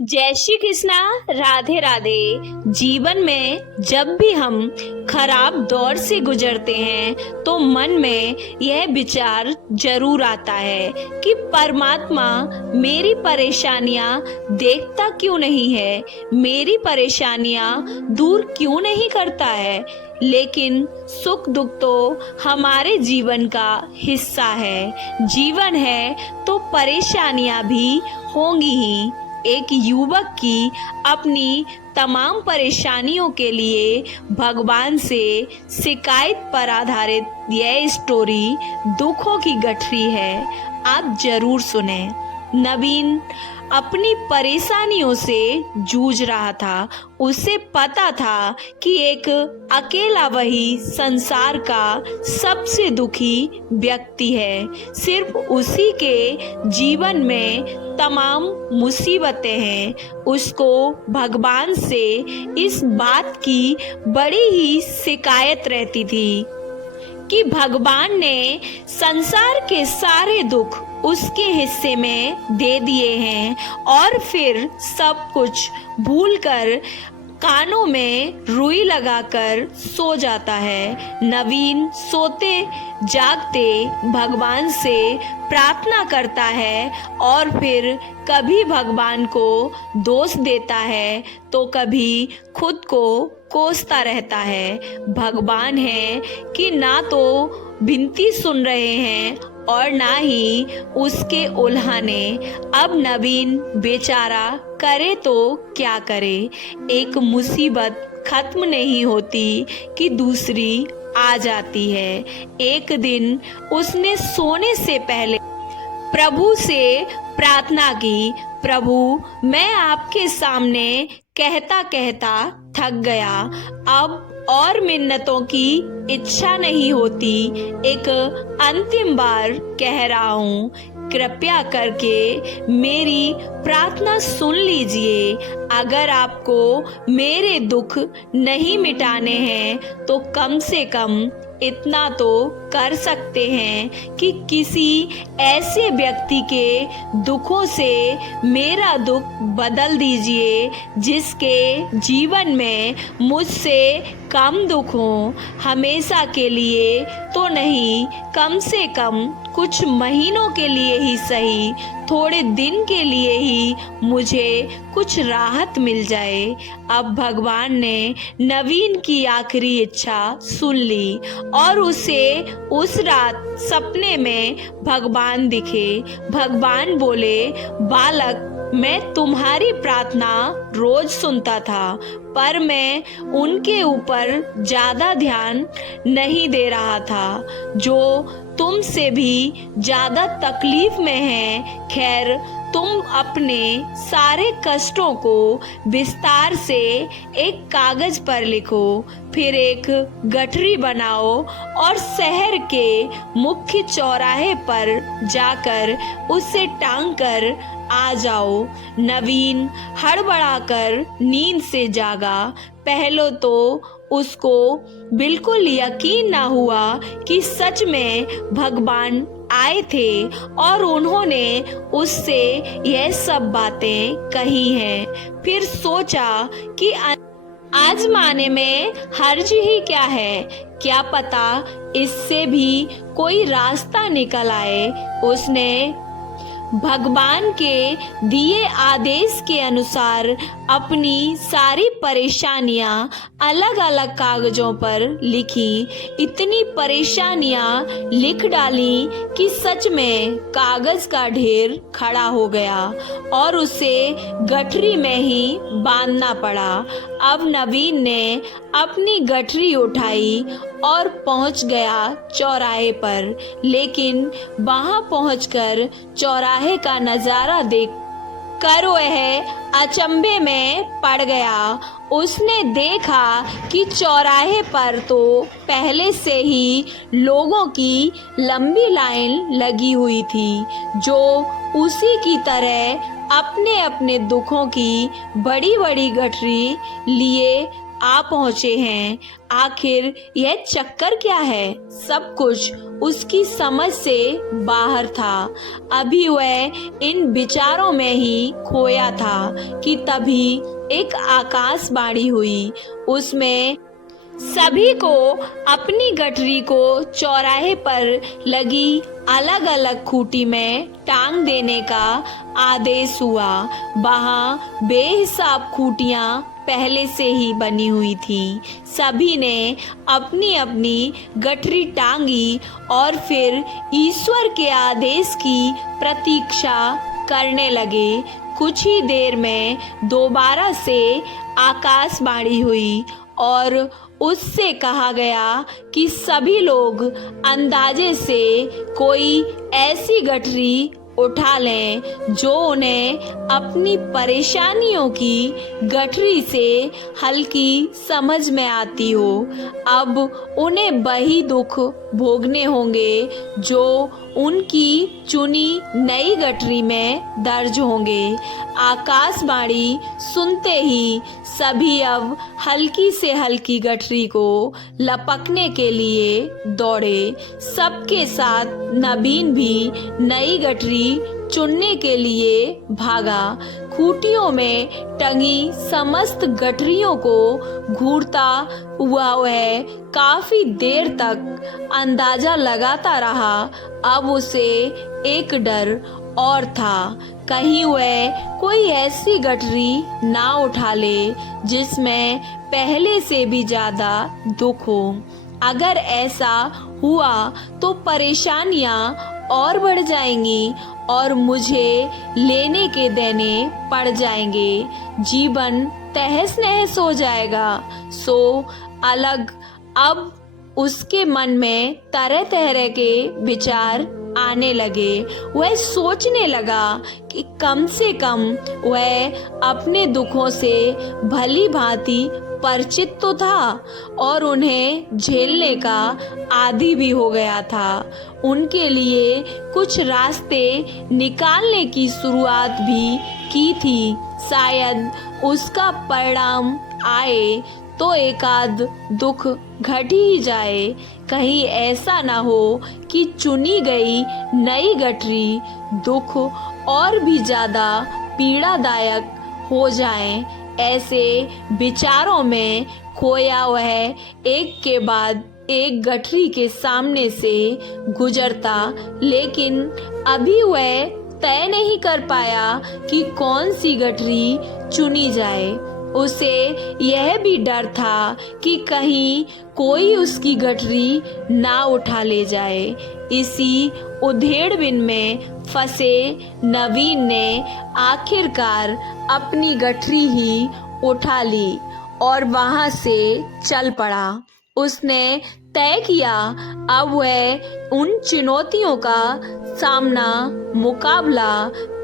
जय श्री कृष्णा। राधे राधे। जीवन में जब भी हम खराब दौर से गुजरते हैं तो मन में यह विचार जरूर आता है कि परमात्मा मेरी परेशानियां देखता क्यों नहीं है, मेरी परेशानियां दूर क्यों नहीं करता है। लेकिन सुख दुख तो हमारे जीवन का हिस्सा है। जीवन है तो परेशानियां भी होंगी ही। एक युवक की अपनी तमाम परेशानियों के लिए भगवान से शिकायत पर आधारित यह स्टोरी दुखों की गठरी है। आप जरूर सुने। नवीन अपनी परेशानियों से जूझ रहा था। उसे पता था कि एक अकेला वही संसार का सबसे दुखी व्यक्ति है। सिर्फ उसी के जीवन में तमाम मुसीबतें हैं। उसको भगवान से इस बात की बड़ी ही शिकायत रहती थी कि भगवान ने संसार के सारे दुख उसके हिस्से में दे दिए हैं और फिर सब कुछ भूलकर कानों में रुई लगाकर सो जाता है। नवीन सोते जागते भगवान से प्रार्थना करता है और फिर कभी भगवान को दोष देता है तो कभी खुद को कोसता रहता है। भगवान है कि ना तो विनती सुन रहे हैं और ना ही उसके उल्हाने। अब नवीन बेचारा करे तो क्या करे। एक मुसीबत खत्म नहीं होती कि दूसरी आ जाती है। एक दिन उसने सोने से पहले प्रभु से प्रार्थना की, प्रभु मैं आपके सामने कहता कहता थक गया। अब और मिन्नतों की इच्छा नहीं होती। एक अंतिम बार कह रहा हूँ, कृपया करके मेरी प्रार्थना सुन लीजिए। अगर आपको मेरे दुख नहीं मिटाने हैं तो कम से कम इतना तो कर सकते हैं कि किसी ऐसे व्यक्ति के दुखों से मेरा दुख बदल दीजिए जिसके जीवन में मुझसे कम दुख हो। हमेशा के लिए तो नहीं, कम से कम कुछ महीनों के लिए ही सही, थोड़े दिन के लिए ही मुझे कुछ राहत मिल जाए। अब भगवान ने नवीन की आखिरी इच्छा सुन ली और उसे उस रात सपने में भगवान दिखे। भगवान बोले, बालक मैं तुम्हारी प्रार्थना रोज सुनता था पर मैं उनके ऊपर ज्यादा ध्यान नहीं दे रहा था जो तुमसे भी ज्यादा तकलीफ में है। खैर तुम अपने सारे कष्टों को विस्तार से एक कागज पर लिखो, फिर एक गठरी बनाओ और शहर के मुख्य चौराहे पर जाकर उसे टांग कर आ जाओ। नवीन हड़बड़ाकर नींद से जागा। पहले तो उसको बिल्कुल यकीन ना हुआ कि सच में भगवान आए थे और उन्होंने उससे यह सब बातें कही हैं। फिर सोचा कि आजमाने में हर्ज ही क्या है, क्या पता इससे भी कोई रास्ता निकल आए। उसने भगवान के दिए आदेश के अनुसार अपनी सारी परेशानियां अलग अलग कागजों पर लिखी। इतनी परेशानियां लिख डाली कि सच में कागज का ढेर खड़ा हो गया और उसे गठरी में ही बांधना पड़ा। अब नवीन ने अपनी गठरी उठाई और पहुंच गया चौराहे पर, लेकिन वहां पहुंचकर चौराहे का नजारा देख कर वह अचंभे में पड़ गया। उसने देखा कि चौराहे पर तो पहले से ही लोगों की लंबी लाइन लगी हुई थी जो उसी की तरह अपने अपने दुखों की बड़ी बड़ी गठरी लिए आ पहुँचे हैं। आखिर यह चक्कर क्या है? सब कुछ उसकी समझ से बाहर था। अभी वह इन विचारों में ही खोया था कि तभी एक आकाशवाणी हुई। उसमें सभी को अपनी गठरी को चौराहे पर लगी अलग अलग खूंटी में टांग देने का आदेश हुआ। वहाँ बेहिसाब खूंटियाँ पहले से ही बनी हुई थी। सभी ने अपनी अपनी गठरी टांगी और फिर ईश्वर के आदेश की प्रतीक्षा करने लगे। कुछ ही देर में दोबारा से आकाशवाणी हुई और उससे कहा गया कि सभी लोग अंदाजे से कोई ऐसी गठरी उठा लें जो उन्हें अपनी परेशानियों की गठरी से हल्की समझ में आती हो। अब उन्हें वही दुख भोगने होंगे जो उनकी चुनी नई गठरी में दर्ज होंगे। आकाशवाणी सुनते ही सभी अब हल्की से हल्की गठरी को लपकने के लिए दौड़े। सबके साथ नवीन भी नई गठरी चुनने के लिए भागा। खूंटियों में टंगी समस्त गठरियों को घूरता हुआ वह काफी देर तक अंदाजा लगाता रहा। अब उसे एक डर और था, कहीं वह कोई ऐसी गठरी ना उठा ले जिसमें पहले से भी ज्यादा दुख हो। अगर ऐसा हुआ तो परेशानियां और बढ़ जाएंगी और मुझे लेने के देने पड़ जाएंगे। जीवन तहस नहस हो जाएगा। सो अलग अब उसके मन में तरह तरह के विचार आने लगे। वह सोचने लगा कि कम से कम वह अपने दुखों से भली भांति परिचित तो था और उन्हें झेलने का आदी भी हो गया था। उनके लिए कुछ रास्ते निकालने की शुरुआत भी की थी। शायद उसका परिणाम आए तो एकाध दुख घट ही जाए। कहीं ऐसा ना हो कि चुनी गई नई गठरी दुख और भी ज्यादा पीड़ादायक हो जाए। ऐसे विचारों में खोया वह एक के बाद एक गठरी के सामने से गुजरता, लेकिन अभी वह तय नहीं कर पाया कि कौन सी गठरी चुनी जाए। उसे यह भी डर था कि कहीं कोई उसकी गठरी ना उठा ले जाए। इसी उधेड़बिन में फंसे नवीन ने आखिरकार अपनी गठरी ही उठा ली और वहां से चल पड़ा। उसने तय किया अब वह उन चुनौतियों का मुकाबला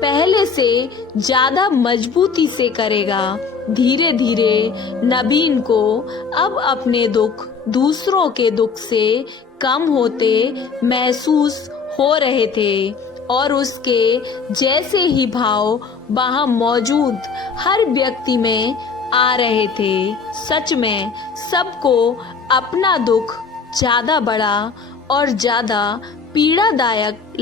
पहले से ज्यादा मजबूती से करेगा। धीरे धीरे नवीन को अब अपने दुख दूसरों के दुख से कम होते महसूस हो रहे थे और उसके जैसे ही भाव वहां मौजूद हर व्यक्ति में आ रहे थे। सच में सबको अपना दुख ज्यादा बड़ा और ज्यादा पीड़ादायक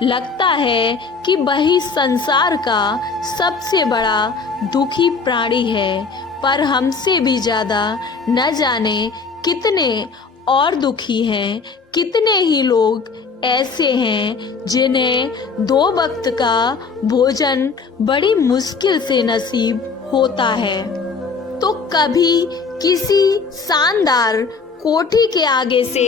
लगता है कि वही संसार का सबसे बड़ा दुखी प्राणी है। पर हमसे भी ज्यादा न जाने कितने और दुखी हैं। कितने ही लोग ऐसे हैं जिन्हें 2 वक्त का भोजन बड़ी मुश्किल से नसीब होता है। तो कभी किसी शानदार कोठी के आगे से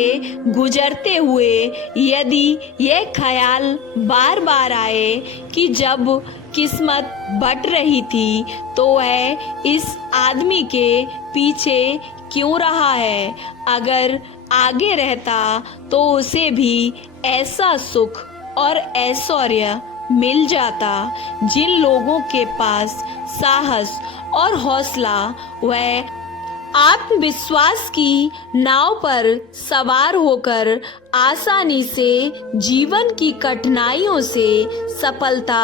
गुजरते हुए यदि यह ख्याल बार बार आए कि जब किस्मत बट रही थी तो वह इस आदमी के पीछे क्यों रहा है। अगर आगे रहता तो उसे भी ऐसा सुख और ऐश्वर्य मिल जाता जिन लोगों के पास साहस और हौसला वह आत्मविश्वास की नाव पर सवार होकर आसानी से जीवन की कठिनाइयों से सफलता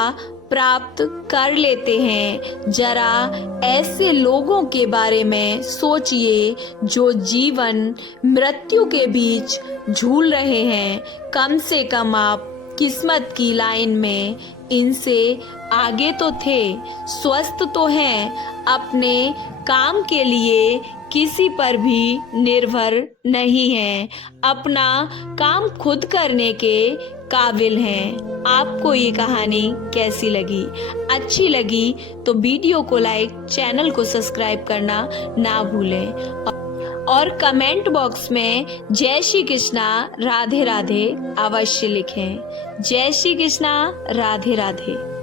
प्राप्त कर लेते हैं। जरा ऐसे लोगों के बारे में सोचिए जो जीवन मृत्यु के बीच झूल रहे हैं। कम से कम आप किस्मत की लाइन में इनसे आगे तो थे, स्वस्थ तो हैं, अपने काम के लिए किसी पर भी निर्भर नहीं हैं, अपना काम खुद करने के काबिल हैं। आपको ये कहानी कैसी लगी? अच्छी लगी तो वीडियो को लाइक, चैनल को सब्सक्राइब करना ना भूलें और कमेंट बॉक्स में जय श्री कृष्णा राधे राधे अवश्य लिखें। जय श्री कृष्णा राधे राधे।